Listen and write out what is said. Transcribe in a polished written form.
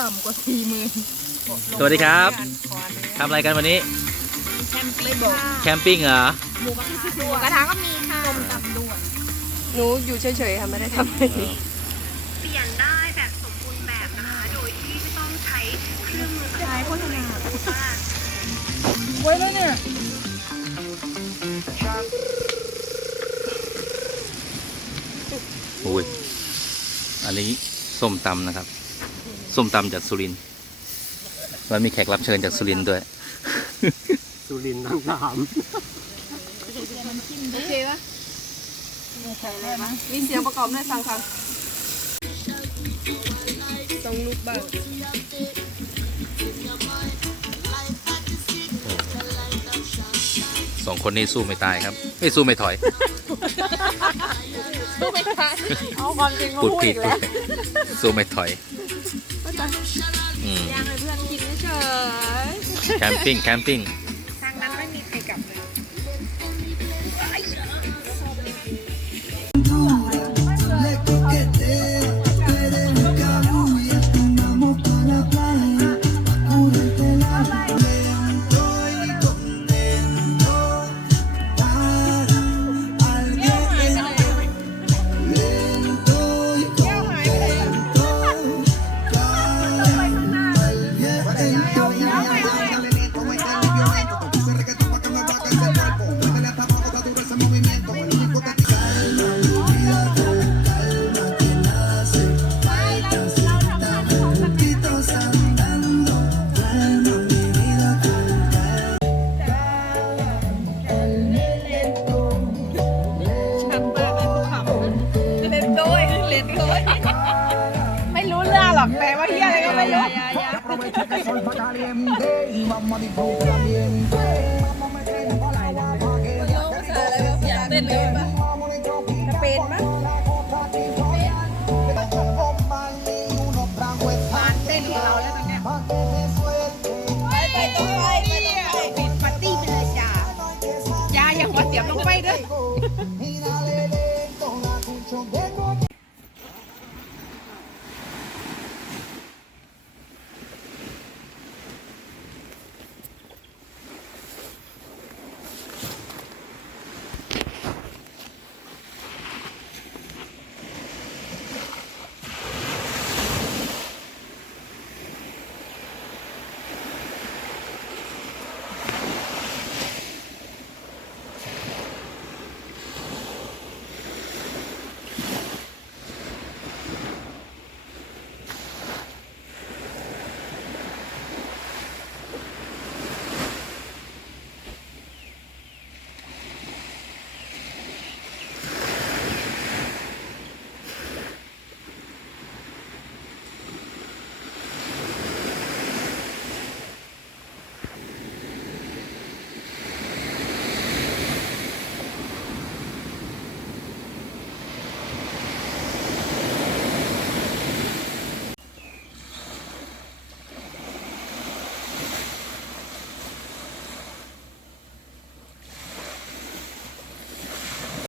ต่ำกว่า40,000 สวัสดีครับทำอะไรกันวันนี้แคมปิ้งเหรอ หมูกระทะก็มีค่ะต้มตำด้วย หนูอยู่เฉยๆค่ะไม่ได้ทำอะไร เปลี่ยนได้แบบสมบูรณ์แบบนะคะ โดยที่ไม่ต้องใช้เครื่องมือ ใช้โฆษณา ว่า ไว้แล้วเนี่ย โอ้ยอันนี้ส้มตำนะครับส้มตำจากสุรินทร์แล้วมีแขกรับเชิญจากสุรินทร์ด้วย สุรินทร์ทั้งสาม โอเคปะมีเสียงประกอบให้ฟังค่ะต้องลุกบ้าง สองคนนี้สู้ไม่ตายครับไม่สู้ไม่ถอย สู้ไม่ทันเอาความจริงมา พูด พูด ผิ อี ด กแล้ว สู้ไม่ถอยอืม ย่างให้เพื่อนกินเฉย แคมปิ้งแคมปิ้ง ทางนั้นไม่มีใครกลับเลย ไม่รู้เรื่องหรอกแต่ว่าเฮียอะไรก็ไม่รู้ Aprovecha que el sol está caliente y vamos a disfrutar el ambiente. Vamos a meternos para la agua para que อยากเต้นเลยปะจะเป็นมั้ย